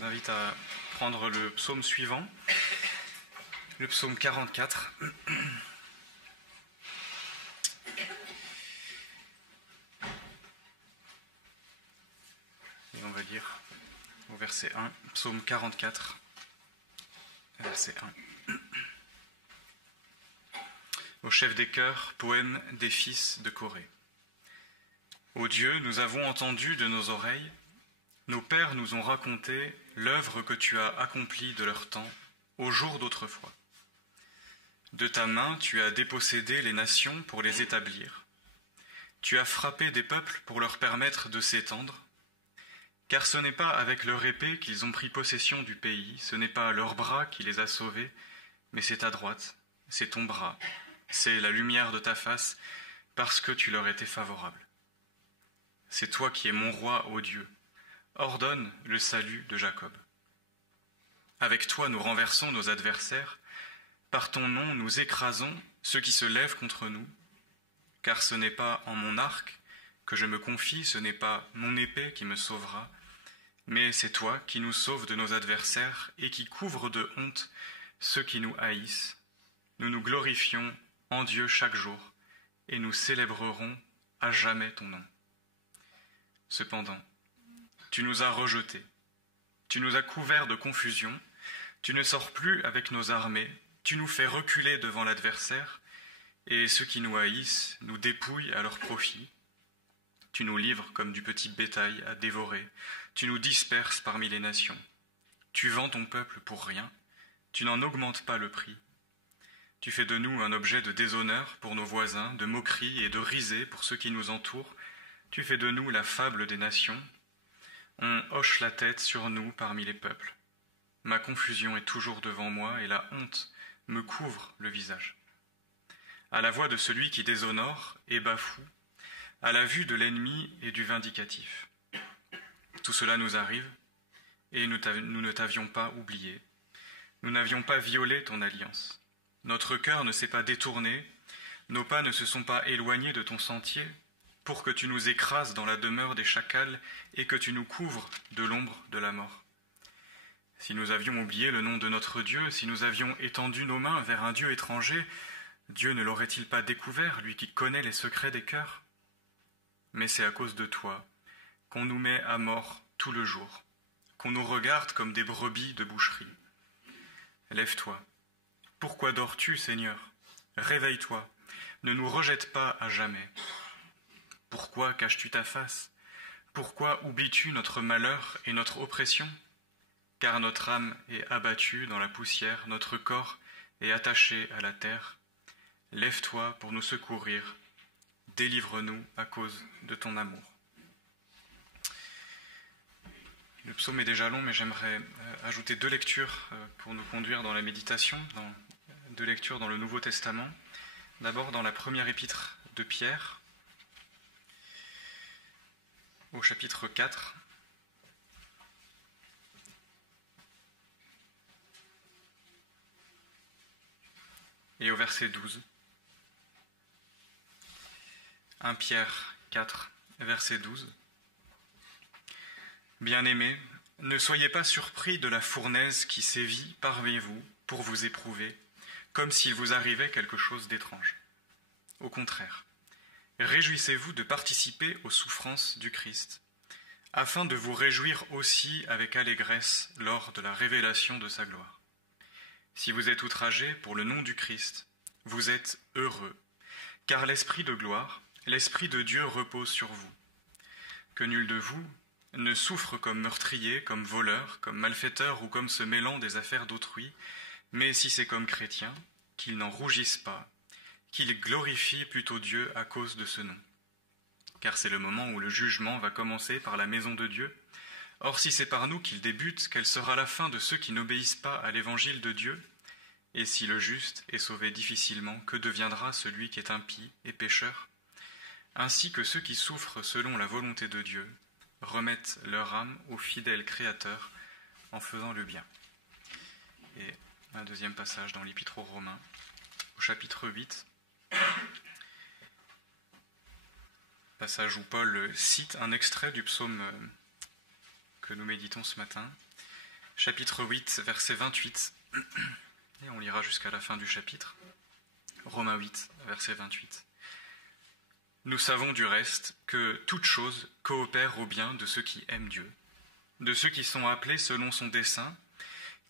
vous invite à prendre le psaume suivant, le psaume 44. Et on va lire au verset 1, psaume 44, verset 1. Au chef des chœurs, poème des fils de Corée. Ô Dieu, nous avons entendu de nos oreilles, nos pères nous ont raconté l'œuvre que tu as accomplie de leur temps, au jour d'autrefois. De ta main, tu as dépossédé les nations pour les établir. Tu as frappé des peuples pour leur permettre de s'étendre. Car ce n'est pas avec leur épée qu'ils ont pris possession du pays, ce n'est pas leur bras qui les a sauvés, mais c'est ta droite, c'est ton bras, c'est la lumière de ta face, parce que tu leur étais favorable. C'est toi qui es mon roi, ô Dieu. Ordonne le salut de Jacob. Avec toi nous renversons nos adversaires, par ton nom nous écrasons ceux qui se lèvent contre nous, car ce n'est pas en mon arc que je me confie, ce n'est pas mon épée qui me sauvera, mais c'est toi qui nous sauves de nos adversaires et qui couvre de honte ceux qui nous haïssent. Nous nous glorifions en Dieu chaque jour et nous célébrerons à jamais ton nom. Cependant, tu nous as rejetés, tu nous as couverts de confusion, tu ne sors plus avec nos armées, tu nous fais reculer devant l'adversaire, et ceux qui nous haïssent nous dépouillent à leur profit. Tu nous livres comme du petit bétail à dévorer, tu nous disperses parmi les nations. Tu vends ton peuple pour rien, tu n'en augmentes pas le prix. Tu fais de nous un objet de déshonneur pour nos voisins, de moquerie et de risée pour ceux qui nous entourent. Tu fais de nous la fable des nations. On hoche la tête sur nous parmi les peuples. Ma confusion est toujours devant moi et la honte me couvre le visage. À la voix de celui qui déshonore et bafoue, à la vue de l'ennemi et du vindicatif. Tout cela nous arrive et nous ne t'avions pas oublié. Nous n'avions pas violé ton alliance. Notre cœur ne s'est pas détourné, nos pas ne se sont pas éloignés de ton sentier, pour que tu nous écrases dans la demeure des chacals et que tu nous couvres de l'ombre de la mort. Si nous avions oublié le nom de notre Dieu, si nous avions étendu nos mains vers un Dieu étranger, Dieu ne l'aurait-il pas découvert, lui qui connaît les secrets des cœurs? Mais c'est à cause de toi qu'on nous met à mort tout le jour, qu'on nous regarde comme des brebis de boucherie. Lève-toi. Pourquoi dors-tu, Seigneur? Réveille-toi. Ne nous rejette pas à jamais. Pourquoi caches-tu ta face? Pourquoi oublies-tu notre malheur et notre oppression? Car notre âme est abattue dans la poussière, notre corps est attaché à la terre. Lève-toi pour nous secourir. Délivre-nous à cause de ton amour. Le psaume est déjà long, mais j'aimerais ajouter deux lectures pour nous conduire dans la méditation, deux lectures dans le Nouveau Testament. D'abord dans la première épître de Pierre, au chapitre 4. Et au verset 12. 1 Pierre 4, verset 12. Bien-aimés, ne soyez pas surpris de la fournaise qui sévit parmi vous pour vous éprouver, comme s'il vous arrivait quelque chose d'étrange. Au contraire, réjouissez-vous de participer aux souffrances du Christ, afin de vous réjouir aussi avec allégresse lors de la révélation de sa gloire. Si vous êtes outragés pour le nom du Christ, vous êtes heureux, car l'Esprit de gloire, l'Esprit de Dieu repose sur vous. Que nul de vous ne souffre comme meurtrier, comme voleur, comme malfaiteur ou comme se mêlant des affaires d'autrui, mais si c'est comme chrétien, qu'il n'en rougisse pas, qu'il glorifie plutôt Dieu à cause de ce nom. Car c'est le moment où le jugement va commencer par la maison de Dieu. Or, si c'est par nous qu'il débute, quelle sera la fin de ceux qui n'obéissent pas à l'évangile de Dieu? Et si le juste est sauvé difficilement, que deviendra celui qui est impie et pécheur? Ainsi que ceux qui souffrent selon la volonté de Dieu remettent leur âme au fidèle Créateur en faisant le bien. Et un deuxième passage dans l'Épître aux Romains, au chapitre 8, passage où Paul cite un extrait du psaume que nous méditons ce matin. chapitre 8, verset 28, et on lira jusqu'à la fin du chapitre. Romains 8, verset 28. Nous savons du reste que toute chose coopère au bien de ceux qui aiment Dieu, de ceux qui sont appelés selon son dessein,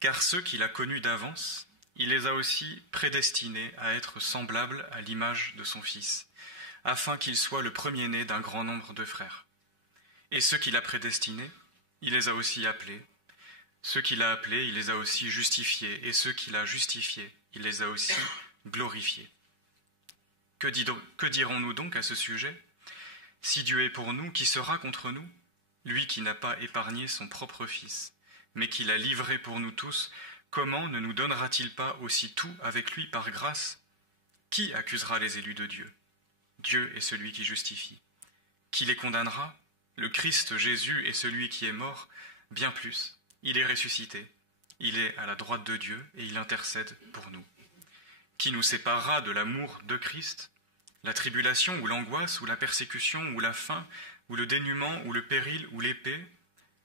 car ceux qu'il a connus d'avance, il les a aussi prédestinés à être semblables à l'image de son Fils, afin qu'il soit le premier-né d'un grand nombre de frères. Et ceux qu'il a prédestinés, il les a aussi appelés. Ceux qu'il a appelés, il les a aussi justifiés, et ceux qu'il a justifiés, il les a aussi glorifiés. Que dirons-nous donc à ce sujet? Si Dieu est pour nous, qui sera contre nous? Lui qui n'a pas épargné son propre Fils, mais qui l'a livré pour nous tous, comment ne nous donnera-t-il pas aussi tout avec lui par grâce? Qui accusera les élus de Dieu? Dieu est celui qui justifie. Qui les condamnera? Le Christ Jésus est celui qui est mort, bien plus. Il est ressuscité, il est à la droite de Dieu et il intercède pour nous. Qui nous séparera de l'amour de Christ? La tribulation ou l'angoisse ou la persécution ou la faim ou le dénuement ou le péril ou l'épée,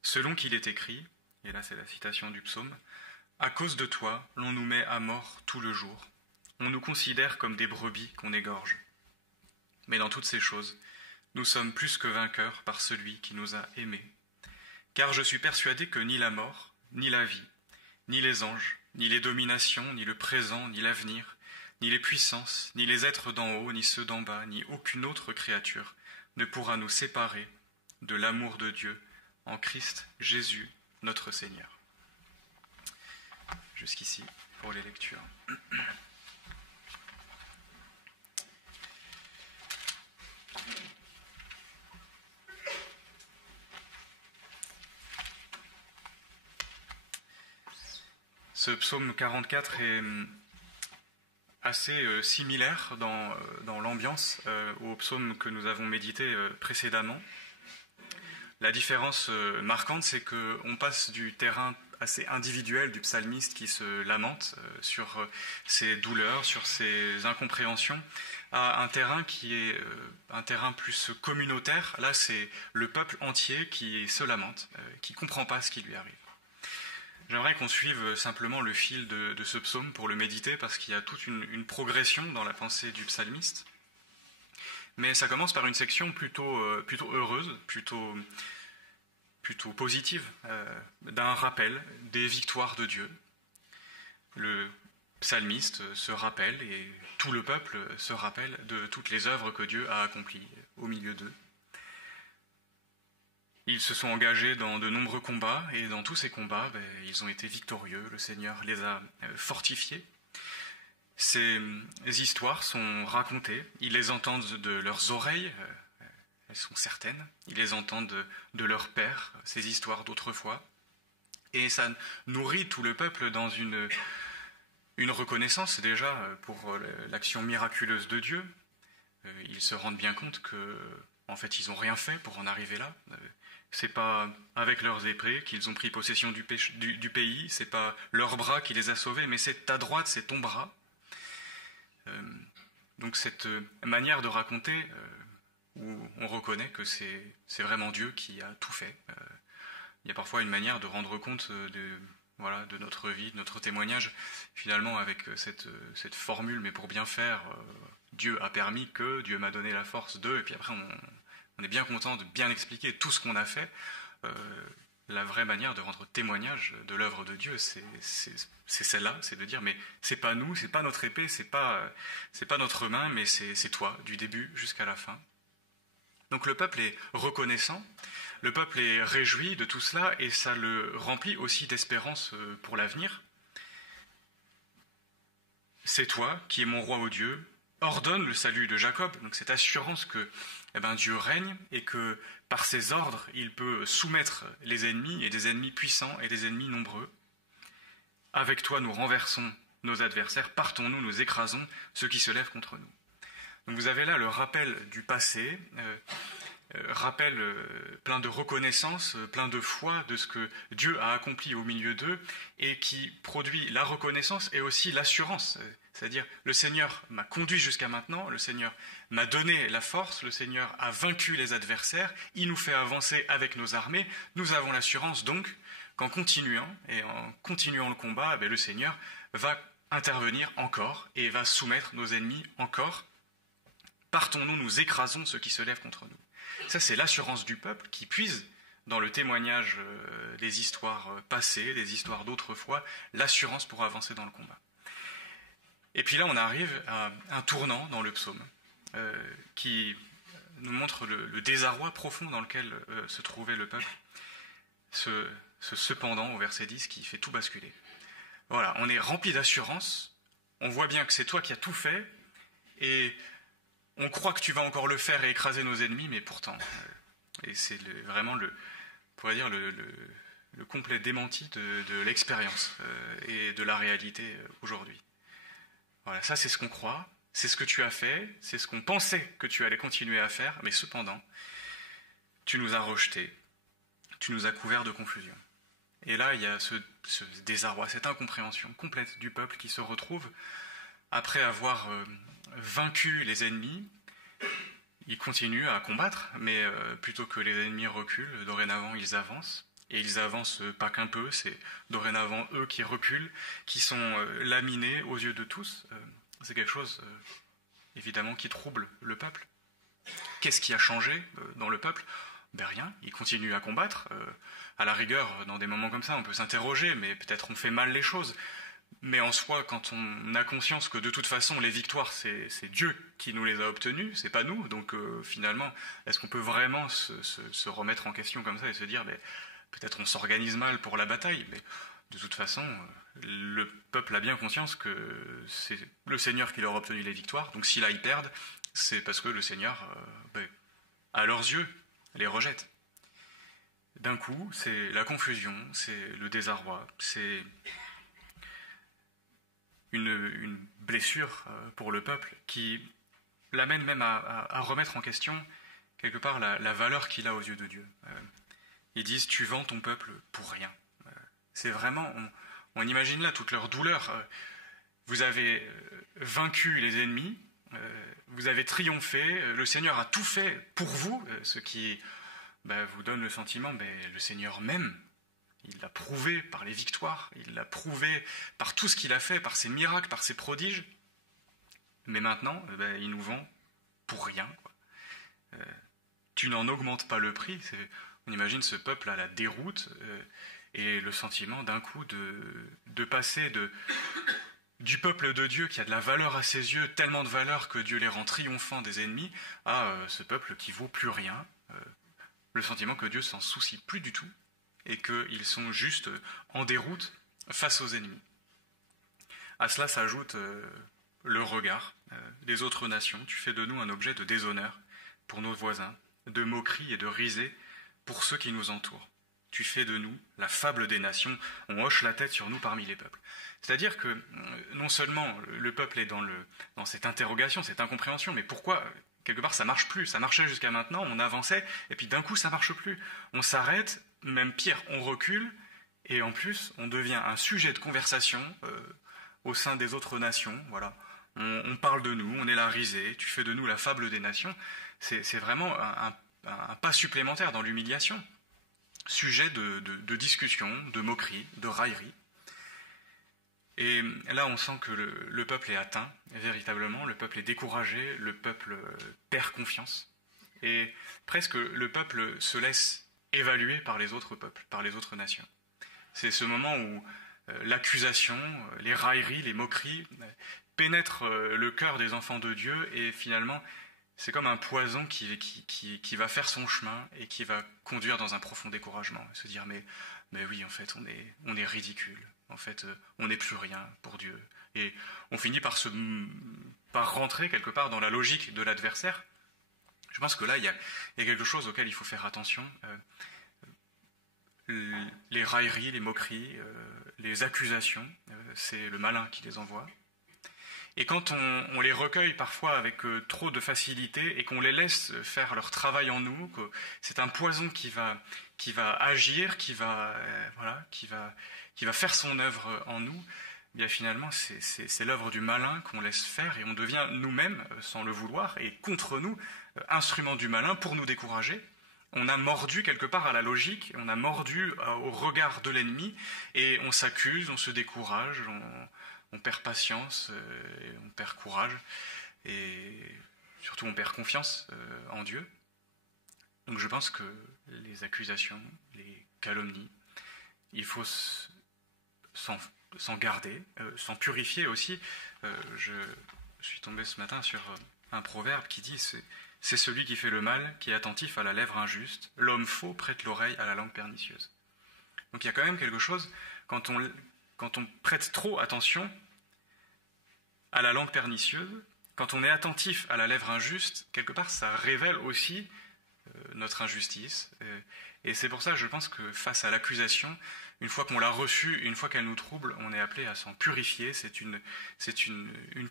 selon qu'il est écrit, et là c'est la citation du psaume, « À cause de toi, l'on nous met à mort tout le jour. On nous considère comme des brebis qu'on égorge. Mais dans toutes ces choses, nous sommes plus que vainqueurs par celui qui nous a aimés. Car je suis persuadé que ni la mort, ni la vie, ni les anges, ni les dominations, ni le présent, ni l'avenir, ni les puissances, ni les êtres d'en haut, ni ceux d'en bas, ni aucune autre créature ne pourra nous séparer de l'amour de Dieu en Christ Jésus, notre Seigneur. » Jusqu'ici pour les lectures. Ce psaume 44 est assez similaire dans l'ambiance au psaume que nous avons médité précédemment. La différence marquante, c'est qu'on passe du terrain assez individuel du psalmiste qui se lamente sur ses douleurs, sur ses incompréhensions, à un terrain qui est un terrain plus communautaire. Là, c'est le peuple entier qui se lamente, qui ne comprend pas ce qui lui arrive. J'aimerais qu'on suive simplement le fil de ce psaume pour le méditer, parce qu'il y a toute une progression dans la pensée du psalmiste. Mais ça commence par une section plutôt heureuse, plutôt positive, d'un rappel des victoires de Dieu. Le psalmiste se rappelle, et tout le peuple se rappelle, de toutes les œuvres que Dieu a accomplies au milieu d'eux. Ils se sont engagés dans de nombreux combats, et dans tous ces combats, ils ont été victorieux. Le Seigneur les a fortifiés. Ces histoires sont racontées, ils les entendent de leurs oreilles, elles sont certaines, ils les entendent de leur père, ces histoires d'autrefois, et ça nourrit tout le peuple dans une reconnaissance déjà pour l'action miraculeuse de Dieu. Ils se rendent bien compte que, en fait, ils n'ont rien fait pour en arriver là. C'est pas avec leurs épées qu'ils ont pris possession du pays, c'est pas leur bras qui les a sauvés, mais c'est ta droite, c'est ton bras. Donc cette manière de raconter où on reconnaît que c'est vraiment Dieu qui a tout fait. Il y a parfois une manière de rendre compte de notre vie, de notre témoignage, finalement avec cette formule, mais pour bien faire, Dieu a permis que, Dieu m'a donné la force de, et puis après on est bien content de bien expliquer tout ce qu'on a fait. La vraie manière de rendre témoignage de l'œuvre de Dieu, c'est celle-là, c'est de dire, mais c'est pas nous, c'est pas notre épée, c'est pas notre main, mais c'est toi, du début jusqu'à la fin. Donc le peuple est reconnaissant, le peuple est réjoui de tout cela, et ça le remplit aussi d'espérance pour l'avenir. C'est toi qui es mon roi, ô Dieu, ordonne le salut de Jacob, donc cette assurance que Dieu règne et que par ses ordres, il peut soumettre les ennemis, et des ennemis puissants et des ennemis nombreux. Avec toi, nous renversons nos adversaires, partons-nous, nous écrasons ceux qui se lèvent contre nous. Donc vous avez là le rappel du passé, rappel plein de reconnaissance, plein de foi de ce que Dieu a accompli au milieu d'eux, et qui produit la reconnaissance et aussi l'assurance. C'est-à-dire, le Seigneur m'a conduit jusqu'à maintenant, le Seigneur m'a donné la force, le Seigneur a vaincu les adversaires, il nous fait avancer avec nos armées, nous avons l'assurance donc qu'en continuant, et en continuant le combat, le Seigneur va intervenir encore et va soumettre nos ennemis encore. Partons-nous, nous écrasons ceux qui se lèvent contre nous. Ça, c'est l'assurance du peuple qui puise dans le témoignage des histoires passées, des histoires d'autrefois, l'assurance pour avancer dans le combat. Et puis là, on arrive à un tournant dans le psaume qui nous montre le désarroi profond dans lequel se trouvait le peuple. Ce cependant au verset 10 qui fait tout basculer. Voilà, on est rempli d'assurance, on voit bien que c'est toi qui as tout fait, et on croit que tu vas encore le faire et écraser nos ennemis, mais pourtant, et c'est vraiment le complet démenti de l'expérience et de la réalité aujourd'hui. Voilà, ça c'est ce qu'on croit, c'est ce que tu as fait, c'est ce qu'on pensait que tu allais continuer à faire, mais cependant, tu nous as rejetés, tu nous as couverts de confusion. Et là, il y a ce désarroi, cette incompréhension complète du peuple qui se retrouve, après avoir vaincu les ennemis, ils continuent à combattre, mais plutôt que les ennemis reculent, dorénavant ils avancent. Et ils avancent pas qu'un peu, c'est dorénavant eux qui reculent, qui sont laminés aux yeux de tous. C'est quelque chose, évidemment, qui trouble le peuple. Qu'est-ce qui a changé dans le peuple ? Rien, ils continuent à combattre. À la rigueur, dans des moments comme ça, on peut s'interroger, mais peut-être on fait mal les choses. Mais en soi, quand on a conscience que de toute façon, les victoires, c'est Dieu qui nous les a obtenues, c'est pas nous. Donc finalement, est-ce qu'on peut vraiment se remettre en question comme ça et se dire, peut-être on s'organise mal pour la bataille, mais de toute façon, le peuple a bien conscience que c'est le Seigneur qui leur a obtenu les victoires. Donc si là ils perdent, c'est parce que le Seigneur, à leurs yeux, les rejette. D'un coup, c'est la confusion, c'est le désarroi, c'est une blessure pour le peuple qui l'amène même à remettre en question quelque part la valeur qu'il a aux yeux de Dieu. Ils disent « tu vends ton peuple pour rien ». C'est vraiment, on imagine là toute leur douleur. Vous avez vaincu les ennemis, vous avez triomphé, le Seigneur a tout fait pour vous, ce qui vous donne le sentiment, le Seigneur m'aime. Il l'a prouvé par les victoires, il l'a prouvé par tout ce qu'il a fait, par ses miracles, par ses prodiges. Mais maintenant, il nous vend pour rien. Tu n'en augmentes pas le prix. On imagine ce peuple à la déroute et le sentiment d'un coup de passer du peuple de Dieu qui a de la valeur à ses yeux, tellement de valeur que Dieu les rend triomphants des ennemis, à ce peuple qui vaut plus rien. Le sentiment que Dieu s'en soucie plus du tout et qu'ils sont juste en déroute face aux ennemis. À cela s'ajoute le regard des autres nations. Tu fais de nous un objet de déshonneur pour nos voisins, de moquerie et de risée pour ceux qui nous entourent. Tu fais de nous la fable des nations, on hoche la tête sur nous parmi les peuples. C'est-à-dire que non seulement le peuple est dans cette interrogation, cette incompréhension, mais pourquoi quelque part ça marche plus, ça marchait jusqu'à maintenant, on avançait, et puis d'un coup ça marche plus. On s'arrête, même pire, on recule, et en plus on devient un sujet de conversation au sein des autres nations. Voilà, on parle de nous, on est la risée, tu fais de nous la fable des nations. C'est vraiment un pas supplémentaire dans l'humiliation. Sujet de discussion, de moquerie, de raillerie. Et là, on sent que le peuple est atteint, véritablement, le peuple est découragé, le peuple perd confiance. Et presque le peuple se laisse évaluer par les autres peuples, par les autres nations. C'est ce moment où l'accusation, les railleries, les moqueries pénètrent le cœur des enfants de Dieu et finalement, c'est comme un poison qui va faire son chemin et qui va conduire dans un profond découragement. Se dire, mais oui, en fait, on est ridicule. En fait, on n'est plus rien pour Dieu. Et on finit par rentrer quelque part dans la logique de l'adversaire. Je pense que là, il y a quelque chose auquel il faut faire attention. Les railleries, les moqueries, les accusations, c'est le malin qui les envoie. Et quand on les recueille parfois avec trop de facilité et qu'on les laisse faire leur travail en nous, que c'est un poison qui va agir, qui va faire son œuvre en nous, bien finalement c'est l'œuvre du malin qu'on laisse faire et on devient nous-mêmes, sans le vouloir, et contre nous, instrument du malin pour nous décourager. on a mordu quelque part à la logique, on a mordu au regard de l'ennemi, et on s'accuse, on se décourage, on perd patience, on perd courage, et surtout on perd confiance en Dieu. Donc je pense que les accusations, les calomnies, il faut s'en garder, s'en purifier aussi. Je suis tombé ce matin sur un proverbe qui dit c'est celui qui fait le mal qui est attentif à la lèvre injuste, l'homme faux prête l'oreille à la langue pernicieuse. Donc il y a quand même quelque chose, quand on prête trop attention à la langue pernicieuse, quand on est attentif à la lèvre injuste, quelque part ça révèle aussi notre injustice. Et c'est pour ça, je pense que face à l'accusation, une fois qu'on l'a reçue, une fois qu'elle nous trouble, on est appelé à s'en purifier. C'est une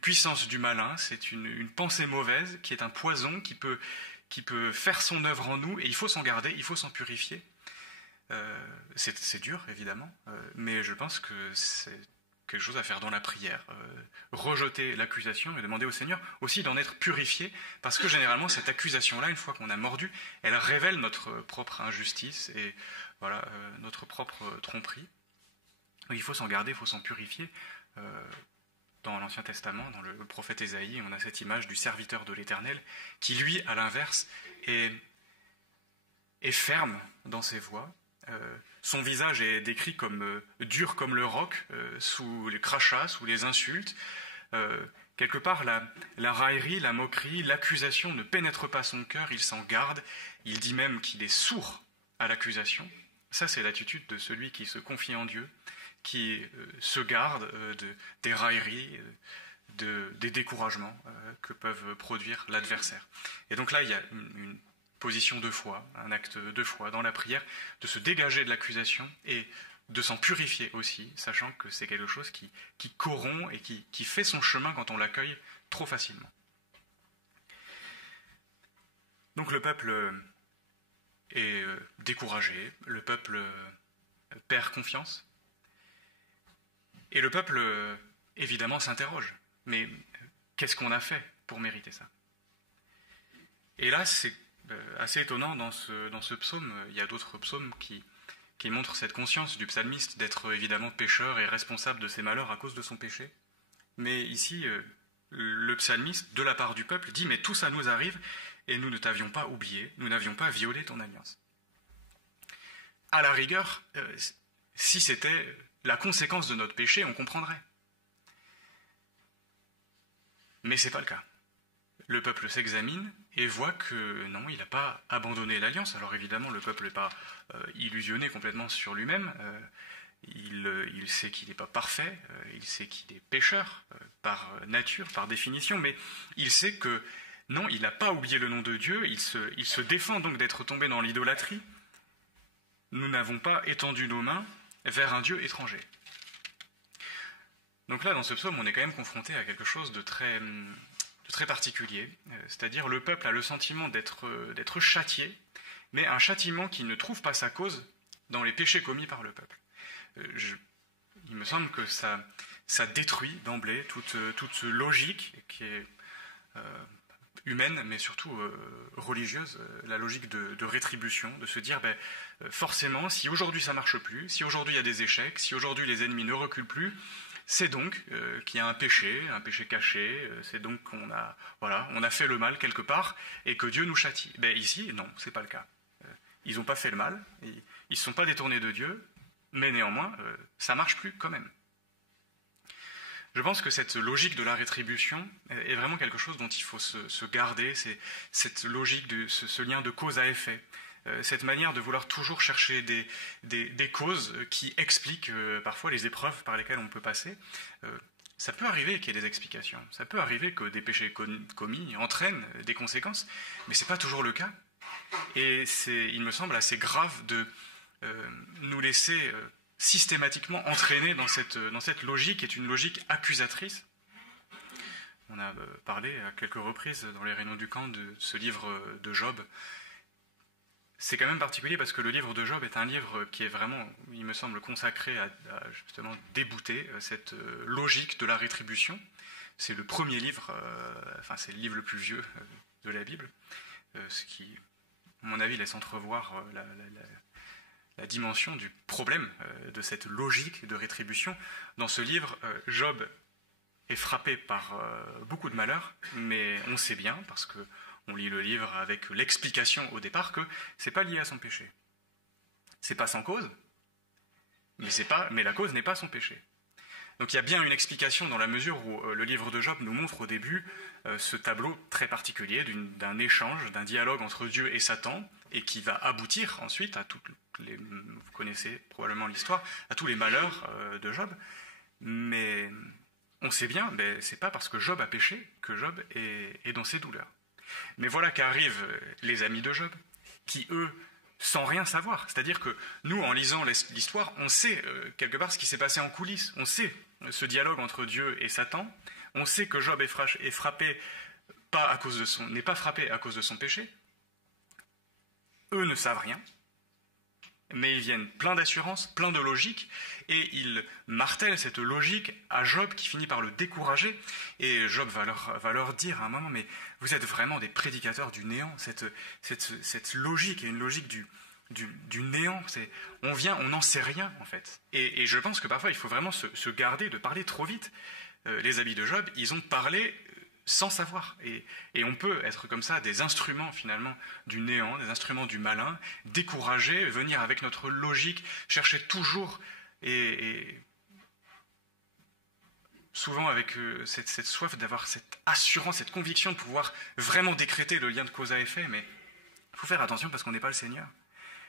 puissance du malin, c'est une pensée mauvaise qui est un poison qui peut faire son œuvre en nous, et il faut s'en garder, il faut s'en purifier. C'est dur, évidemment, mais je pense que c'est quelque chose à faire dans la prière. Rejeter l'accusation et demander au Seigneur aussi d'en être purifié, parce que généralement cette accusation-là, une fois qu'on a mordu, elle révèle notre propre injustice et voilà, notre propre tromperie. Donc, il faut s'en garder, il faut s'en purifier. Dans l'Ancien Testament, dans le prophète Ésaïe, on a cette image du serviteur de l'Éternel qui, lui, à l'inverse, est ferme dans ses voies. Son visage est décrit comme dur comme le roc, sous les crachats, sous les insultes. Quelque part, la raillerie, la moquerie, l'accusation ne pénètre pas son cœur, il s'en garde. Il dit même qu'il est sourd à l'accusation. Ça, c'est l'attitude de celui qui se confie en Dieu, qui se garde des railleries, des découragements que peuvent produire l'adversaire. Et donc là, il y a une position de foi, un acte de foi dans la prière, de se dégager de l'accusation et de s'en purifier aussi, sachant que c'est quelque chose qui corrompt et qui fait son chemin quand on l'accueille trop facilement. Donc le peuple est découragé, le peuple perd confiance, et le peuple évidemment s'interroge. Mais qu'est-ce qu'on a fait pour mériter ça? Et là, c'est assez étonnant dans ce psaume. Il y a d'autres psaumes qui montrent cette conscience du psalmiste d'être évidemment pécheur et responsable de ses malheurs à cause de son péché. Mais ici, le psalmiste, de la part du peuple, dit « Mais tout ça nous arrive et nous ne t'avions pas oublié, nous n'avions pas violé ton alliance. » À la rigueur, si c'était la conséquence de notre péché, on comprendrait. Mais ce n'est pas le cas. Le peuple s'examine et voit que non, il n'a pas abandonné l'alliance. Alors évidemment, le peuple n'est pas illusionné complètement sur lui-même. Il sait qu'il n'est pas parfait, il sait qu'il est pécheur par nature, par définition, mais il sait que non, il n'a pas oublié le nom de Dieu, il se défend donc d'être tombé dans l'idolâtrie. Nous n'avons pas étendu nos mains vers un Dieu étranger. Donc là, dans ce psaume, on est quand même confronté à quelque chose de très particulier, c'est-à-dire le peuple a le sentiment d'être châtié, mais un châtiment qui ne trouve pas sa cause dans les péchés commis par le peuple. Il me semble que ça détruit d'emblée toute logique qui est humaine, mais surtout religieuse, la logique de rétribution, de se dire forcément, si aujourd'hui ça ne marche plus, si aujourd'hui il y a des échecs, si aujourd'hui les ennemis ne reculent plus, c'est donc qu'il y a un péché caché, c'est donc qu'on a fait le mal quelque part et que Dieu nous châtie. Ici, non, c'est pas le cas. Ils n'ont pas fait le mal, ils ne se sont pas détournés de Dieu, mais néanmoins, ça marche plus quand même. Je pense que cette logique de la rétribution est vraiment quelque chose dont il faut se garder, c'est cette logique, ce lien de cause à effet. Cette manière de vouloir toujours chercher des causes qui expliquent parfois les épreuves par lesquelles on peut passer. Ça peut arriver qu'il y ait des explications, ça peut arriver que des péchés commis entraînent des conséquences, mais ce n'est pas toujours le cas. Et il me semble assez grave de nous laisser systématiquement entraîner dans cette logique qui est une logique accusatrice. On a parlé à quelques reprises dans les réunions du camp de ce livre de Job. C'est quand même particulier parce que le livre de Job est un livre qui est vraiment, il me semble, consacré à justement débouter cette logique de la rétribution. C'est le premier livre, c'est le livre le plus vieux de la Bible, ce qui, mon avis, laisse entrevoir la dimension du problème de cette logique de rétribution. Dans ce livre, Job est frappé par beaucoup de malheurs, mais on sait bien, parce qu'on lit le livre avec l'explication au départ, que ce n'est pas lié à son péché. C'est pas sans cause, mais la cause n'est pas son péché. Donc il y a bien une explication dans la mesure où le livre de Job nous montre au début ce tableau très particulier d'un échange, d'un dialogue entre Dieu et Satan, et qui va aboutir ensuite à vous connaissez probablement l'histoire, à tous les malheurs de Job. Mais on sait bien, c'est pas parce que Job a péché que Job est dans ses douleurs. Mais voilà qu'arrivent les amis de Job, qui eux, sans rien savoir. C'est-à-dire que nous, en lisant l'histoire, on sait quelque part ce qui s'est passé en coulisses. On sait ce dialogue entre Dieu et Satan. On sait que Job est frappé n'est pas frappé à cause de son péché. Eux ne savent rien, mais ils viennent plein d'assurance, plein de logique, et ils martèlent cette logique à Job qui finit par le décourager. Et Job va leur dire à un moment, mais vous êtes vraiment des prédicateurs du néant. Cette logique est une logique du néant. On n'en sait rien en fait. Et je pense que parfois il faut vraiment se garder de parler trop vite. Les amis de Job, ils ont parlé sans savoir. Et on peut être comme ça des instruments finalement du néant, des instruments du malin, décourager, venir avec notre logique, chercher toujours et souvent avec cette soif d'avoir cette assurance, cette conviction de pouvoir vraiment décréter le lien de cause à effet. Mais il faut faire attention parce qu'on n'est pas le Seigneur.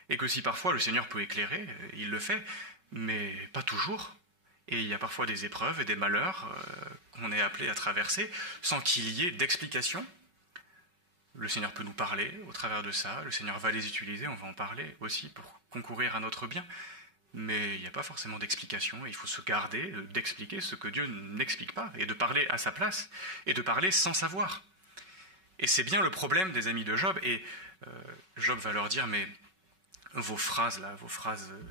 Et que si parfois le Seigneur peut éclairer, il le fait, mais pas toujours. Et il y a parfois des épreuves et des malheurs qu'on est appelé à traverser sans qu'il y ait d'explication. Le Seigneur peut nous parler au travers de ça, le Seigneur va les utiliser, on va en parler aussi pour concourir à notre bien. Mais il n'y a pas forcément d'explication, et il faut se garder d'expliquer ce que Dieu n'explique pas, et de parler à sa place, et de parler sans savoir. Et c'est bien le problème des amis de Job, et Job va leur dire, mais vos phrases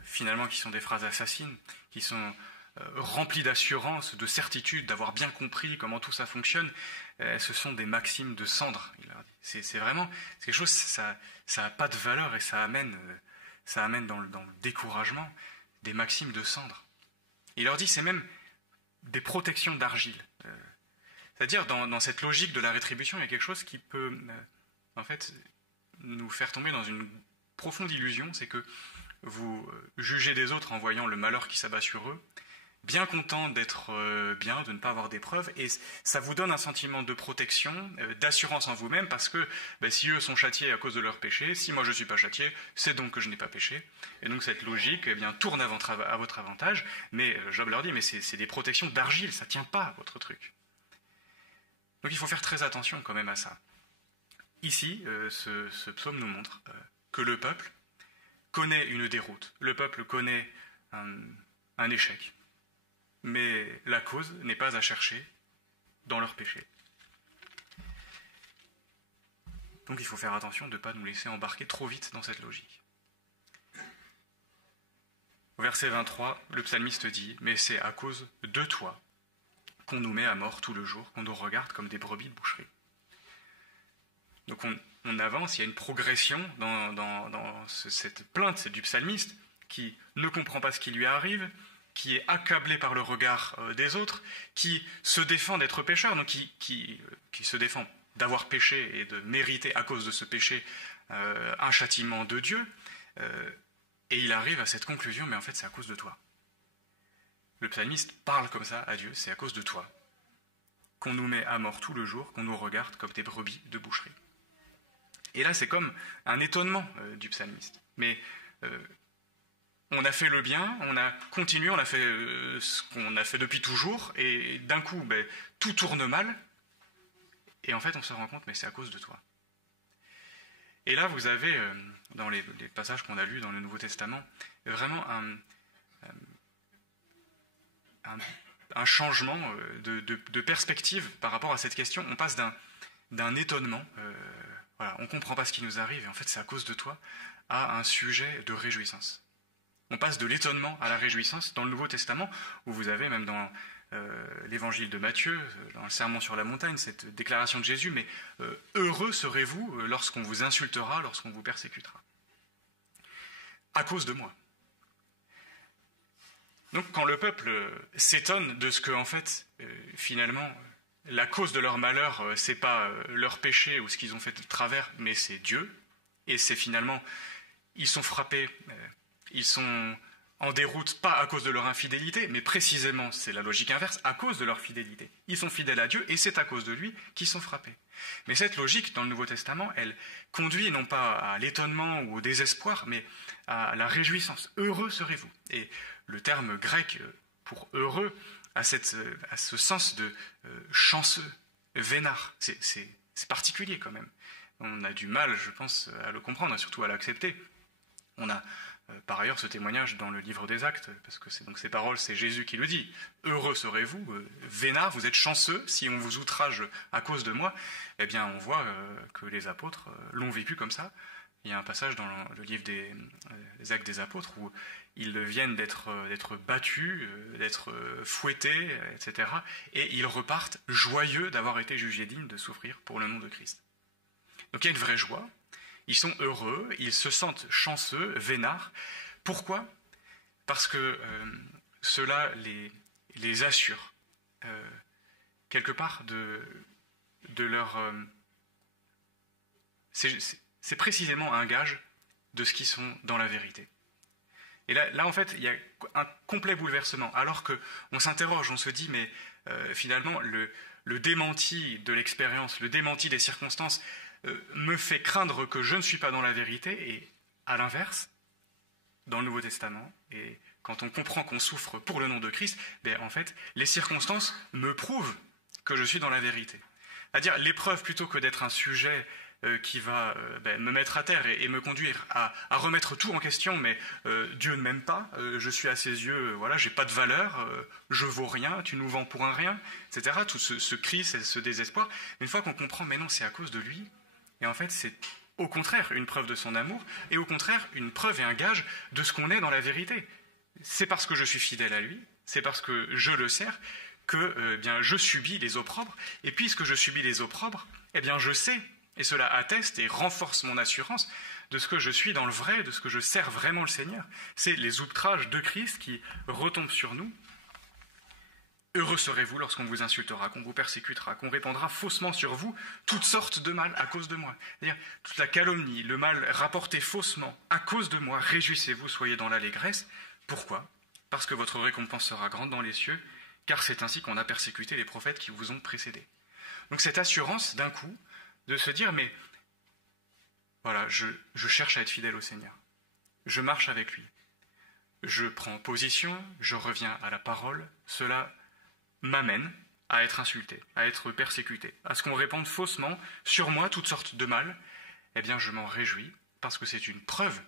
finalement qui sont des phrases assassines, qui sont remplies d'assurance, de certitude, d'avoir bien compris comment tout ça fonctionne, ce sont des maximes de cendre. C'est quelque chose, ça n'a pas de valeur et ça amène dans le découragement des maximes de cendre. Il leur dit, c'est même des protections d'argile. C'est-à-dire, dans cette logique de la rétribution, il y a quelque chose qui peut en fait nous faire tomber dans une profonde illusion, c'est que vous jugez des autres en voyant le malheur qui s'abat sur eux, bien content d'être bien, de ne pas avoir d'épreuves, et ça vous donne un sentiment de protection, d'assurance en vous-même, parce que si eux sont châtiés à cause de leur péché, si moi je ne suis pas châtié, c'est donc que je n'ai pas péché. Et donc cette logique tourne à votre avantage, mais Job leur dit, mais c'est des protections d'argile, ça ne tient pas votre truc. Donc il faut faire très attention quand même à ça. Ici, ce psaume nous montre que le peuple connaît une déroute, le peuple connaît un échec, mais la cause n'est pas à chercher dans leur péché. Donc il faut faire attention de ne pas nous laisser embarquer trop vite dans cette logique. Au verset 23, le psalmiste dit « Mais c'est à cause de toi qu'on nous met à mort tout le jour, qu'on nous regarde comme des brebis de boucherie. » Donc on avance, il y a une progression dans cette plainte du psalmiste qui ne comprend pas ce qui lui arrive, qui est accablé par le regard des autres, qui se défend d'être pécheur, donc qui se défend d'avoir péché et de mériter à cause de ce péché un châtiment de Dieu, et il arrive à cette conclusion, mais en fait c'est à cause de toi. Le psalmiste parle comme ça à Dieu, c'est à cause de toi qu'on nous met à mort tout le jour, qu'on nous regarde comme des brebis de boucherie. Et là c'est comme un étonnement du psalmiste, mais on a fait le bien, on a continué, on a fait ce qu'on a fait depuis toujours, et d'un coup, tout tourne mal, et en fait on se rend compte, mais c'est à cause de toi. Et là vous avez, dans les passages qu'on a lus dans le Nouveau Testament, vraiment un changement de perspective par rapport à cette question. On passe d'un étonnement, voilà, on ne comprend pas ce qui nous arrive, et en fait c'est à cause de toi, à un sujet de réjouissance. On passe de l'étonnement à la réjouissance dans le Nouveau Testament, où vous avez même dans l'évangile de Matthieu, dans le Sermon sur la montagne, cette déclaration de Jésus, mais heureux serez-vous lorsqu'on vous insultera, lorsqu'on vous persécutera. À cause de moi. Donc quand le peuple s'étonne de ce que, en fait, finalement, la cause de leur malheur, c'est pas leur péché ou ce qu'ils ont fait de travers, mais c'est Dieu, et c'est finalement, ils sont frappés, ils sont en déroute, pas à cause de leur infidélité, mais précisément, c'est la logique inverse, à cause de leur fidélité. Ils sont fidèles à Dieu, et c'est à cause de lui qu'ils sont frappés. Mais cette logique, dans le Nouveau Testament, elle conduit non pas à l'étonnement ou au désespoir, mais à la réjouissance. Heureux serez-vous. Et le terme grec pour heureux a ce sens de chanceux, vénard. C'est particulier quand même. On a du mal, je pense, à le comprendre, et surtout à l'accepter. On a par ailleurs ce témoignage dans le livre des Actes, parce que donc ces paroles, c'est Jésus qui le dit. Heureux serez-vous, vénard, vous êtes chanceux si on vous outrage à cause de moi. Eh bien, on voit que les apôtres l'ont vécu comme ça. Il y a un passage dans le livre des Actes des apôtres où ils viennent d'être battus, d'être fouettés, etc. Et ils repartent joyeux d'avoir été jugés dignes de souffrir pour le nom de Christ. Donc il y a une vraie joie. Ils sont heureux, ils se sentent chanceux, vénards. Pourquoi ? Parce que cela les assure, quelque part, de leur... c'est précisément un gage de ce qu'ils sont dans la vérité. Et là, en fait, il y a un complet bouleversement. Alors qu'on s'interroge, on se dit, mais finalement, le démenti de l'expérience, le démenti des circonstances, me fait craindre que je ne suis pas dans la vérité, et à l'inverse, dans le Nouveau Testament, et quand on comprend qu'on souffre pour le nom de Christ, ben en fait, les circonstances me prouvent que je suis dans la vérité. C'est-à-dire, l'épreuve, plutôt que d'être un sujet qui va me mettre à terre et me conduire à remettre tout en question, mais Dieu ne m'aime pas, je suis à ses yeux, voilà, j'ai pas de valeur, je vaux rien, tu nous vends pour un rien, etc. Tout ce cri, ce désespoir. Une fois qu'on comprend, mais non, c'est à cause de lui. Et en fait, c'est au contraire une preuve de son amour, et au contraire une preuve et un gage de ce qu'on est dans la vérité. C'est parce que je suis fidèle à lui, c'est parce que je le sers, que bien, je subis les opprobres, et puisque je subis les opprobres, eh bien, je sais, et cela atteste et renforce mon assurance de ce que je suis dans le vrai, de ce que je sers vraiment le Seigneur. C'est les outrages de Christ qui retombent sur nous. Heureux serez-vous lorsqu'on vous insultera, qu'on vous persécutera, qu'on répandra faussement sur vous toutes sortes de mal à cause de moi. C'est-à-dire, toute la calomnie, le mal rapporté faussement à cause de moi, réjouissez-vous, soyez dans l'allégresse. Pourquoi ? Parce que votre récompense sera grande dans les cieux, car c'est ainsi qu'on a persécuté les prophètes qui vous ont précédés. Donc cette assurance, d'un coup, de se dire, mais voilà, je cherche à être fidèle au Seigneur. Je marche avec lui. Je prends position, je reviens à la parole, cela m'amène à être insulté, à être persécuté, à ce qu'on répande faussement sur moi toutes sortes de mal. Eh bien, je m'en réjouis, parce que c'est une preuve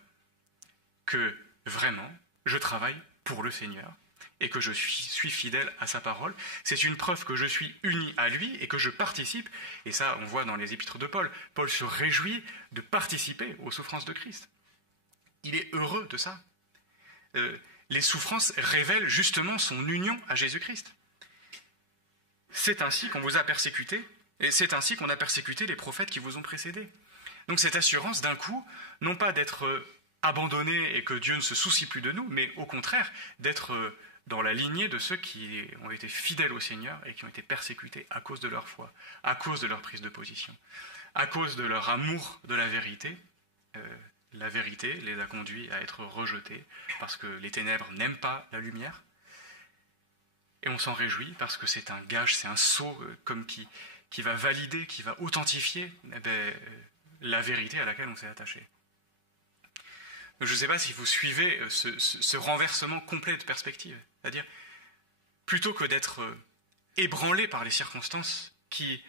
que, vraiment, je travaille pour le Seigneur, et que je suis fidèle à sa parole. C'est une preuve que je suis uni à lui, et que je participe, et ça, on voit dans les épîtres de Paul, Paul se réjouit de participer aux souffrances de Christ. Il est heureux de ça. Les souffrances révèlent justement son union à Jésus-Christ. C'est ainsi qu'on vous a persécuté, et c'est ainsi qu'on a persécuté les prophètes qui vous ont précédés. Donc cette assurance, d'un coup, non pas d'être abandonnés et que Dieu ne se soucie plus de nous, mais au contraire, d'être dans la lignée de ceux qui ont été fidèles au Seigneur et qui ont été persécutés à cause de leur foi, à cause de leur prise de position, à cause de leur amour de la vérité. La vérité les a conduits à être rejetés, parce que les ténèbres n'aiment pas la lumière. Et on s'en réjouit parce que c'est un gage, c'est un sceau comme qui va valider, qui va authentifier la vérité à laquelle on s'est attaché. Je ne sais pas si vous suivez ce renversement complet de perspective. C'est-à-dire, plutôt que d'être ébranlé par les circonstances qui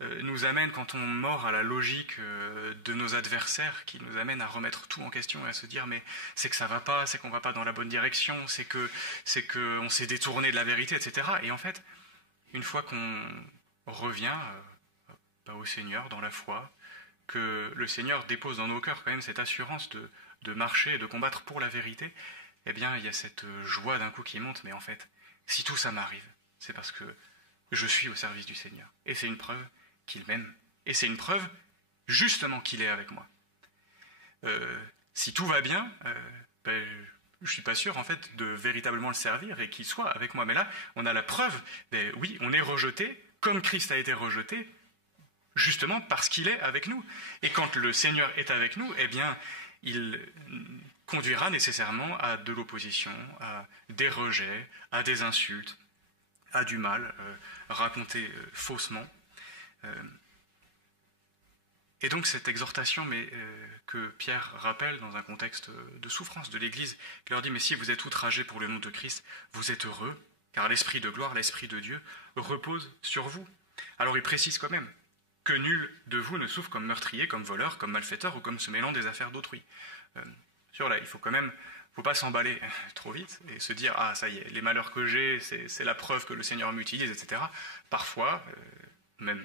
nous amènent, quand on mord à la logique de nos adversaires, qui nous amènent à remettre tout en question et à se dire mais c'est que ça va pas, c'est qu'on va pas dans la bonne direction, c'est que on s'est détourné de la vérité, etc. Et en fait, une fois qu'on revient au Seigneur dans la foi, que le Seigneur dépose dans nos cœurs quand même cette assurance de marcher et de combattre pour la vérité, eh bien, il y a cette joie d'un coup qui monte, mais en fait, si tout ça m'arrive, c'est parce que je suis au service du Seigneur. Et c'est une preuve qu'il m'aime. Et c'est une preuve, justement, qu'il est avec moi. Si tout va bien, ben, je ne suis pas sûr, en fait, de véritablement le servir et qu'il soit avec moi. Mais là, on a la preuve, ben, oui, on est rejeté, comme Christ a été rejeté, justement parce qu'il est avec nous. Et quand le Seigneur est avec nous, eh bien, il conduira nécessairement à de l'opposition, à des rejets, à des insultes, à du mal raconté faussement. Et donc cette exhortation que Pierre rappelle dans un contexte de souffrance de l'Église, qui leur dit « Mais si vous êtes outragés pour le nom de Christ, vous êtes heureux, car l'Esprit de gloire, l'Esprit de Dieu repose sur vous. » Alors il précise quand même que nul de vous ne souffre comme meurtrier, comme voleur, comme malfaiteur ou comme se mêlant des affaires d'autrui. Là, il faut quand même, faut pas s'emballer trop vite et se dire « Ah, ça y est, les malheurs que j'ai, c'est la preuve que le Seigneur m'utilise, etc. » Parfois, même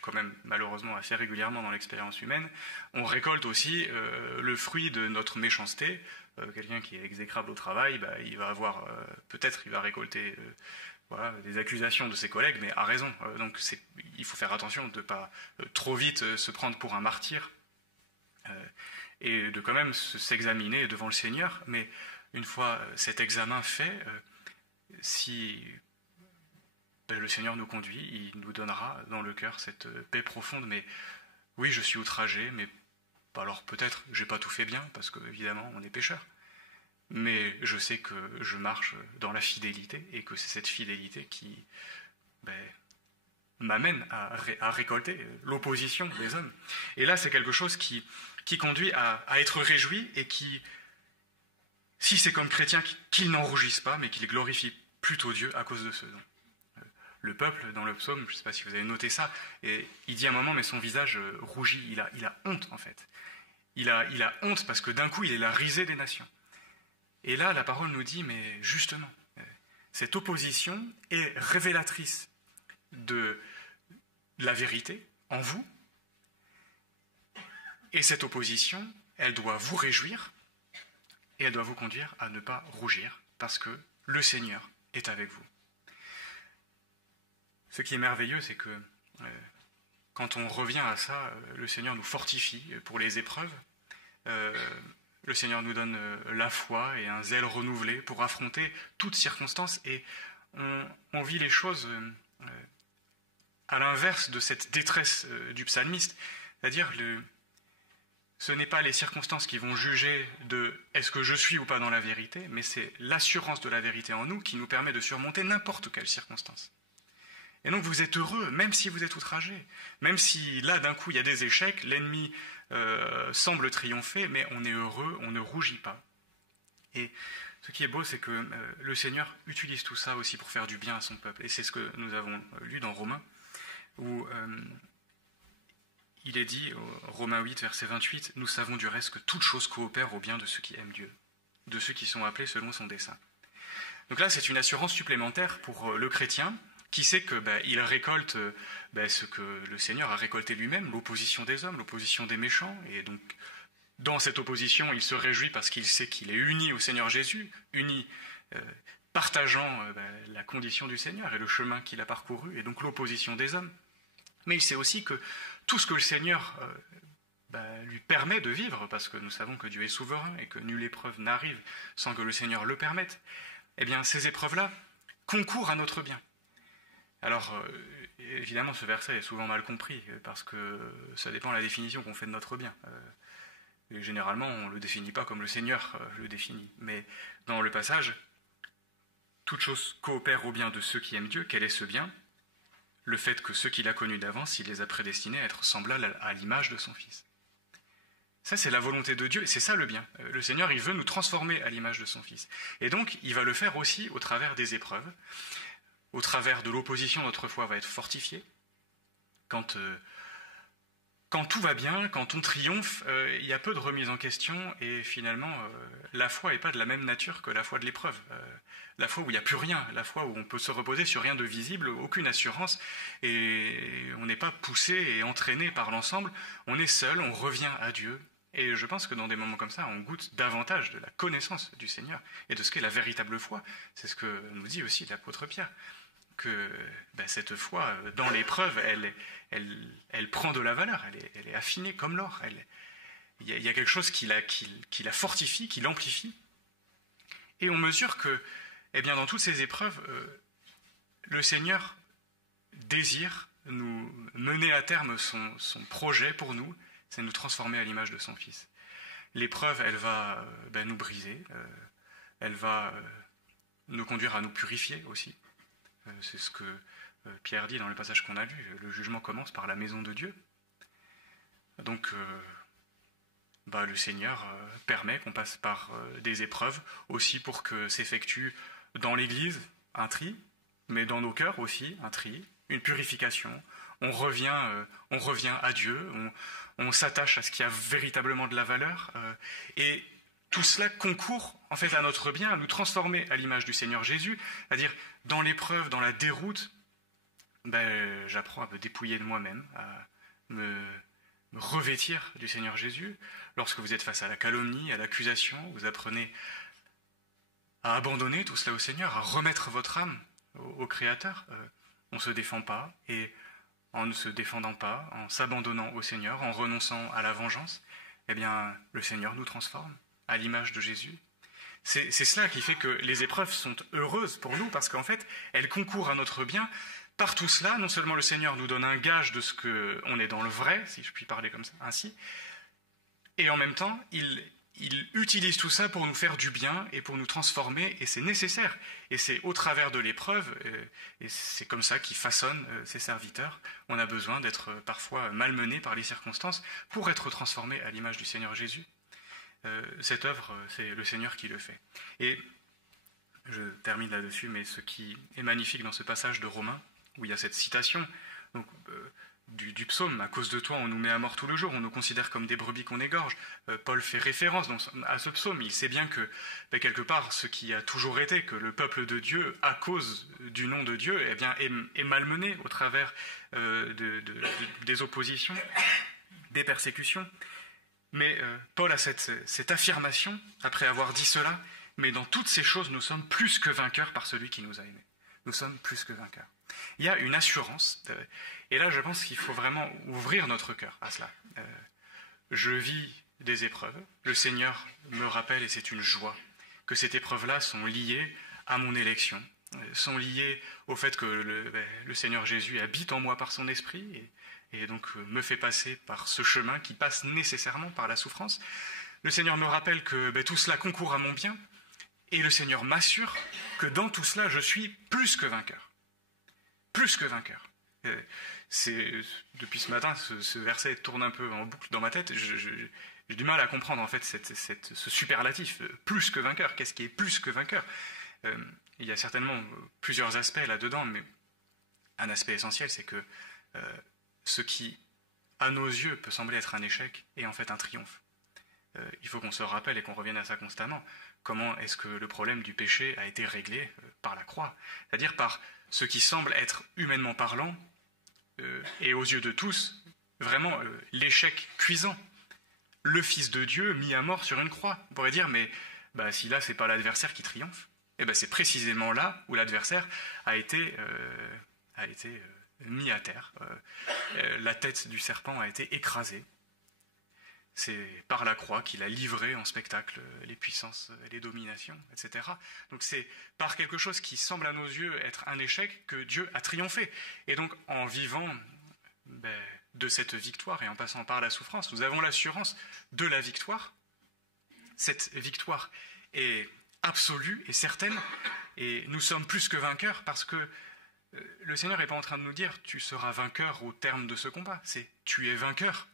quand même malheureusement assez régulièrement dans l'expérience humaine, on récolte aussi le fruit de notre méchanceté. Quelqu'un qui est exécrable au travail, il va avoir, peut-être il va récolter des accusations de ses collègues, mais à raison. Donc il faut faire attention de ne pas trop vite se prendre pour un martyr et de quand même s'examiner devant le Seigneur. Mais une fois cet examen fait, si le Seigneur nous conduit, il nous donnera dans le cœur cette paix profonde. Mais oui, je suis outragé, mais alors peut-être j'ai pas tout fait bien, parce qu'évidemment on est pécheur. Mais je sais que je marche dans la fidélité, et que c'est cette fidélité qui m'amène à récolter l'opposition des hommes. Et là, c'est quelque chose qui conduit à être réjoui, et qui, si c'est comme chrétien, qu'il n'en rougisse pas, mais qu'il glorifie plutôt Dieu à cause de ce don. Le peuple, dans le psaume, je ne sais pas si vous avez noté ça, et il dit à un moment, mais son visage rougit, il a honte en fait. Il a honte parce que d'un coup, il est la risée des nations. Et là, la parole nous dit, mais justement, cette opposition est révélatrice de la vérité en vous, et cette opposition, elle doit vous réjouir, et elle doit vous conduire à ne pas rougir, parce que le Seigneur est avec vous. Ce qui est merveilleux, c'est que quand on revient à ça, le Seigneur nous fortifie pour les épreuves. Le Seigneur nous donne la foi et un zèle renouvelé pour affronter toutes circonstances. Et on vit les choses à l'inverse de cette détresse du psalmiste. C'est-à-dire, ce n'est pas les circonstances qui vont juger de est-ce que je suis ou pas dans la vérité, mais c'est l'assurance de la vérité en nous qui nous permet de surmonter n'importe quelle circonstance. Et donc vous êtes heureux, même si vous êtes outragé, même si là d'un coup il y a des échecs, l'ennemi semble triompher, mais on est heureux, on ne rougit pas. Et ce qui est beau, c'est que le Seigneur utilise tout ça aussi pour faire du bien à son peuple. Et c'est ce que nous avons lu dans Romains, où il est dit, Romains 8, verset 28, « Nous savons du reste que toute chose coopère au bien de ceux qui aiment Dieu, de ceux qui sont appelés selon son dessein. » Donc là, c'est une assurance supplémentaire pour le chrétien, qui sait qu'il récolte ce que le Seigneur a récolté lui-même, l'opposition des hommes, l'opposition des méchants, et donc dans cette opposition, il se réjouit parce qu'il sait qu'il est uni au Seigneur Jésus, uni, partageant la condition du Seigneur et le chemin qu'il a parcouru, et donc l'opposition des hommes. Mais il sait aussi que tout ce que le Seigneur lui permet de vivre, parce que nous savons que Dieu est souverain et que nulle épreuve n'arrive sans que le Seigneur le permette, eh bien ces épreuves-là concourent à notre bien. Alors, évidemment, ce verset est souvent mal compris, parce que ça dépend de la définition qu'on fait de notre bien. Et généralement, on ne le définit pas comme le Seigneur le définit. Mais dans le passage, toute chose coopère au bien de ceux qui aiment Dieu. Quel est ce bien ? Le fait que ceux qu'il a connus d'avance, il les a prédestinés à être semblables à l'image de son Fils. Ça, c'est la volonté de Dieu, et c'est ça le bien. Le Seigneur, il veut nous transformer à l'image de son Fils. Et donc, il va le faire aussi au travers des épreuves. Au travers de l'opposition, notre foi va être fortifiée. Quand tout va bien, quand on triomphe, il y a peu de remise en question, et finalement, la foi n'est pas de la même nature que la foi de l'épreuve. La foi où il n'y a plus rien, la foi où on peut se reposer sur rien de visible, aucune assurance, et on n'est pas poussé et entraîné par l'ensemble, on est seul, on revient à Dieu, Et je pense que dans des moments comme ça, on goûte davantage de la connaissance du Seigneur et de ce qu'est la véritable foi. C'est ce que nous dit aussi l'apôtre Pierre, que cette foi, dans l'épreuve, elle prend de la valeur, elle est affinée comme l'or. Il y a quelque chose qui la fortifie, qui l'amplifie. Et on mesure que, dans toutes ces épreuves, le Seigneur désire nous mener à terme son projet pour nous, c'est nous transformer à l'image de son Fils. L'épreuve, elle va nous briser, elle va nous conduire à nous purifier aussi. C'est ce que Pierre dit dans le passage qu'on a lu, le jugement commence par la maison de Dieu. Donc, le Seigneur permet qu'on passe par des épreuves aussi pour que s'effectue dans l'Église un tri, mais dans nos cœurs aussi un tri, une purification. On revient à Dieu, on s'attache à ce qui a véritablement de la valeur, et tout cela concourt en fait à notre bien, à nous transformer à l'image du Seigneur Jésus, c'est-à-dire dans l'épreuve, dans la déroute, j'apprends à me dépouiller de moi-même, à me revêtir du Seigneur Jésus. Lorsque vous êtes face à la calomnie, à l'accusation, vous apprenez à abandonner tout cela au Seigneur, à remettre votre âme au Créateur. On ne se défend pas, et en ne se défendant pas, en s'abandonnant au Seigneur, en renonçant à la vengeance, le Seigneur nous transforme à l'image de Jésus. C'est cela qui fait que les épreuves sont heureuses pour nous, parce qu'en fait, elles concourent à notre bien. Par tout cela, non seulement le Seigneur nous donne un gage de ce qu'on est dans le vrai, si je puis parler comme ça, ainsi, et en même temps, il utilise tout ça pour nous faire du bien et pour nous transformer, et c'est nécessaire. Et c'est au travers de l'épreuve, et c'est comme ça qu'il façonne ses serviteurs. On a besoin d'être parfois malmené par les circonstances pour être transformé à l'image du Seigneur Jésus. Cette œuvre, c'est le Seigneur qui le fait. Et je termine là-dessus, mais ce qui est magnifique dans ce passage de Romains, où il y a cette citation donc, du psaume, « À cause de toi, on nous met à mort tout le jour, on nous considère comme des brebis qu'on égorge ». Paul fait référence à ce psaume. Il sait bien que, quelque part, ce qui a toujours été, que le peuple de Dieu, à cause du nom de Dieu, est malmené au travers des oppositions, des persécutions. Mais Paul a cette affirmation, après avoir dit cela, « Mais dans toutes ces choses, nous sommes plus que vainqueurs par celui qui nous a aimés. » Nous sommes plus que vainqueurs. Il y a une assurance, et là je pense qu'il faut vraiment ouvrir notre cœur à cela. Je vis des épreuves, le Seigneur me rappelle, et c'est une joie, que ces épreuves-là sont liées à mon élection, sont liées au fait que le Seigneur Jésus habite en moi par son esprit, et donc me fait passer par ce chemin qui passe nécessairement par la souffrance. Le Seigneur me rappelle que tout cela concourt à mon bien, et le Seigneur m'assure que dans tout cela, je suis plus que vainqueur. Plus que vainqueur. Depuis ce matin, ce verset tourne un peu en boucle dans ma tête. J'ai du mal à comprendre en fait ce superlatif. Plus que vainqueur. Qu'est-ce qui est plus que vainqueur? Il y a certainement plusieurs aspects là-dedans, mais un aspect essentiel, c'est que ce qui, à nos yeux, peut sembler être un échec est en fait un triomphe. Il faut qu'on se rappelle et qu'on revienne à ça constamment. Comment est-ce que le problème du péché a été réglé par la croix? C'est-à-dire par ce qui semble être, humainement parlant, et aux yeux de tous, vraiment l'échec cuisant. Le Fils de Dieu mis à mort sur une croix. On pourrait dire, mais si là, c'est pas l'adversaire qui triomphe, c'est précisément là où l'adversaire a été mis à terre. La tête du serpent a été écrasée. C'est par la croix qu'il a livré en spectacle les puissances, les dominations, etc. Donc c'est par quelque chose qui semble à nos yeux être un échec que Dieu a triomphé. Et donc en vivant de cette victoire et en passant par la souffrance, nous avons l'assurance de la victoire. Cette victoire est absolue et certaine, et nous sommes plus que vainqueurs parce que le Seigneur n'est pas en train de nous dire « tu seras vainqueur au terme de ce combat », c'est « tu es vainqueur ».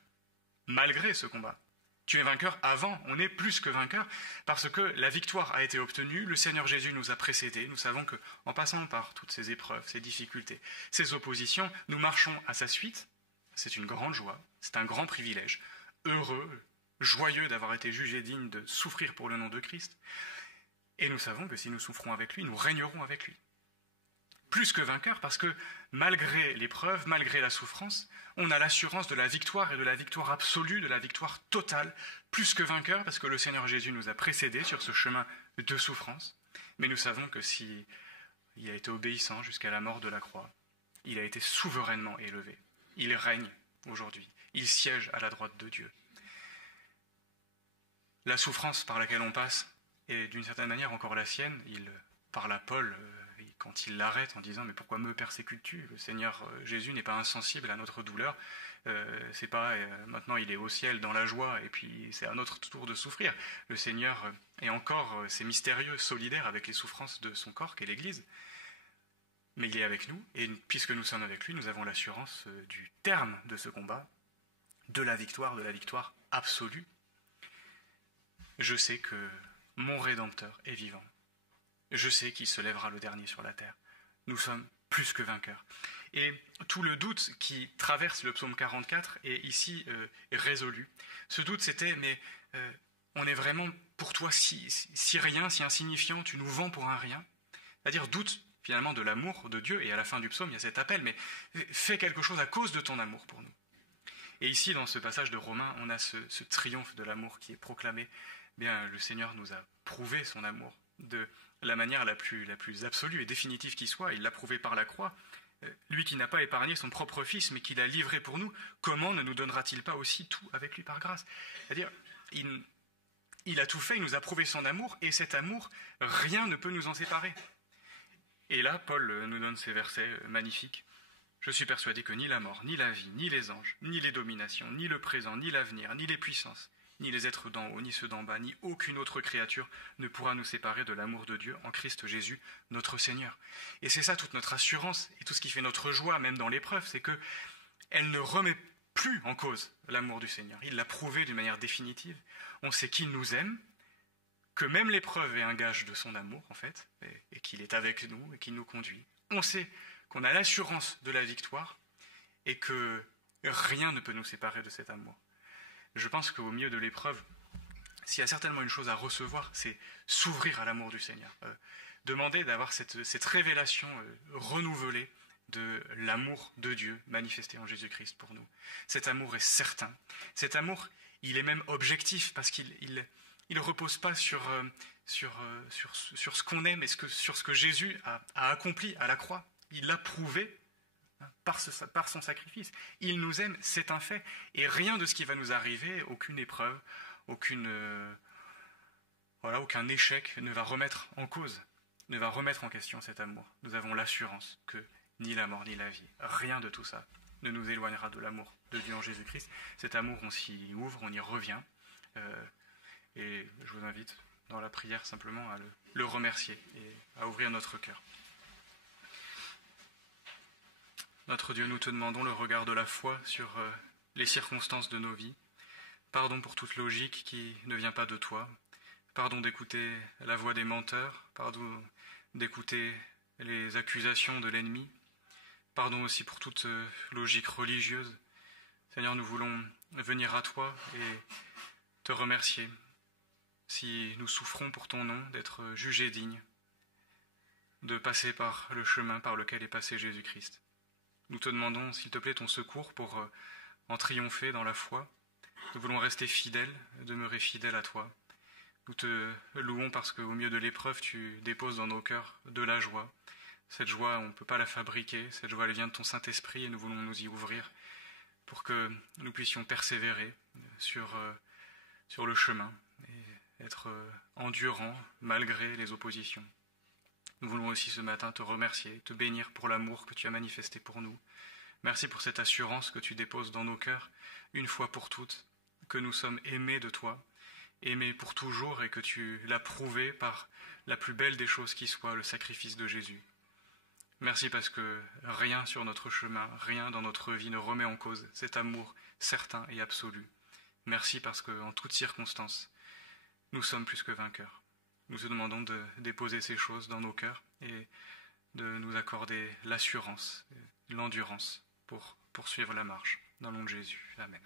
Malgré ce combat. Tu es vainqueur avant, on est plus que vainqueur, parce que la victoire a été obtenue, le Seigneur Jésus nous a précédés, nous savons qu'en passant par toutes ces épreuves, ces difficultés, ces oppositions, nous marchons à sa suite, c'est une grande joie, c'est un grand privilège, heureux, joyeux d'avoir été jugés dignes de souffrir pour le nom de Christ, et nous savons que si nous souffrons avec lui, nous régnerons avec lui. plus que vainqueurs parce que malgré l'épreuve, malgré la souffrance, on a l'assurance de la victoire et de la victoire absolue, de la victoire totale, plus que vainqueurs parce que le Seigneur Jésus nous a précédés sur ce chemin de souffrance. Mais nous savons que s'il a été obéissant jusqu'à la mort de la croix, il a été souverainement élevé. Il règne aujourd'hui. Il siège à la droite de Dieu. La souffrance par laquelle on passe est d'une certaine manière encore la sienne. Il parle à Paul quand il l'arrête en disant « Mais pourquoi me persécutes-tu ? Le Seigneur Jésus n'est pas insensible à notre douleur. C'est pas maintenant il est au ciel dans la joie et puis c'est à notre tour de souffrir. Le Seigneur est encore, c'est mystérieux, solidaire avec les souffrances de son corps qu'est l'Église. Mais il est avec nous et puisque nous sommes avec lui, nous avons l'assurance du terme de ce combat, de la victoire absolue. Je sais que mon Rédempteur est vivant. Je sais qu'il se lèvera le dernier sur la terre. Nous sommes plus que vainqueurs. Et tout le doute qui traverse le psaume 44 est ici résolu. Ce doute, c'était, mais on est vraiment pour toi si rien, si insignifiant, tu nous vends pour un rien. C'est-à-dire doute finalement de l'amour de Dieu, et à la fin du psaume, il y a cet appel, mais fais quelque chose à cause de ton amour pour nous. Et ici, dans ce passage de Romains, on a ce triomphe de l'amour qui est proclamé. Bien, le Seigneur nous a prouvé son amour de la manière la plus absolue et définitive qui soit. Il l'a prouvé par la croix. Lui qui n'a pas épargné son propre Fils, mais qui l'a livré pour nous, comment ne nous donnera-t-il pas aussi tout avec lui par grâce ? C'est-à-dire, il a tout fait, il nous a prouvé son amour, et cet amour, rien ne peut nous en séparer. Et là, Paul nous donne ces versets magnifiques. Je suis persuadé que ni la mort, ni la vie, ni les anges, ni les dominations, ni le présent, ni l'avenir, ni les puissances, ni les êtres d'en haut, ni ceux d'en bas, ni aucune autre créature ne pourra nous séparer de l'amour de Dieu en Christ Jésus, notre Seigneur. Et c'est ça toute notre assurance et tout ce qui fait notre joie, même dans l'épreuve, c'est que elle ne remet plus en cause l'amour du Seigneur. Il l'a prouvé d'une manière définitive. On sait qu'il nous aime, que même l'épreuve est un gage de son amour, en fait, et qu'il est avec nous et qu'il nous conduit. On sait qu'on a l'assurance de la victoire et que rien ne peut nous séparer de cet amour. Je pense qu'au milieu de l'épreuve, s'il y a certainement une chose à recevoir, c'est s'ouvrir à l'amour du Seigneur. Demander d'avoir cette révélation renouvelée de l'amour de Dieu manifesté en Jésus-Christ pour nous. Cet amour est certain. Cet amour, il est même objectif parce qu'il ne repose pas sur ce qu'on aime et sur ce que Jésus a accompli à la croix. Il l'a prouvé par son sacrifice. Il nous aime, c'est un fait. Et rien de ce qui va nous arriver, aucune épreuve, aucun échec ne va remettre en cause, ne va remettre en question cet amour. Nous avons l'assurance que ni la mort ni la vie, rien de tout ça ne nous éloignera de l'amour de Dieu en Jésus-Christ. Cet amour, on s'y ouvre, on y revient. Et je vous invite dans la prière simplement à le remercier et à ouvrir notre cœur. Notre Dieu, nous te demandons le regard de la foi sur les circonstances de nos vies. Pardon pour toute logique qui ne vient pas de toi. Pardon d'écouter la voix des menteurs. Pardon d'écouter les accusations de l'ennemi. Pardon aussi pour toute logique religieuse. Seigneur, nous voulons venir à toi et te remercier. Si nous souffrons pour ton nom, d'être jugés dignes, de passer par le chemin par lequel est passé Jésus-Christ. Nous te demandons, s'il te plaît, ton secours pour en triompher dans la foi. Nous voulons rester fidèles, demeurer fidèles à toi. Nous te louons parce qu'au milieu de l'épreuve, tu déposes dans nos cœurs de la joie. Cette joie, on ne peut pas la fabriquer. Cette joie, elle vient de ton Saint-Esprit et nous voulons nous y ouvrir pour que nous puissions persévérer sur le chemin et être endurants malgré les oppositions. Nous voulons aussi ce matin te remercier, te bénir pour l'amour que tu as manifesté pour nous. Merci pour cette assurance que tu déposes dans nos cœurs, une fois pour toutes, que nous sommes aimés de toi, aimés pour toujours et que tu l'as prouvé par la plus belle des choses qui soit, le sacrifice de Jésus. Merci parce que rien sur notre chemin, rien dans notre vie ne remet en cause cet amour certain et absolu. Merci parce qu'en toutes circonstances, nous sommes plus que vainqueurs. Nous te demandons de déposer ces choses dans nos cœurs et de nous accorder l'assurance, l'endurance pour poursuivre la marche. Dans le nom de Jésus. Amen.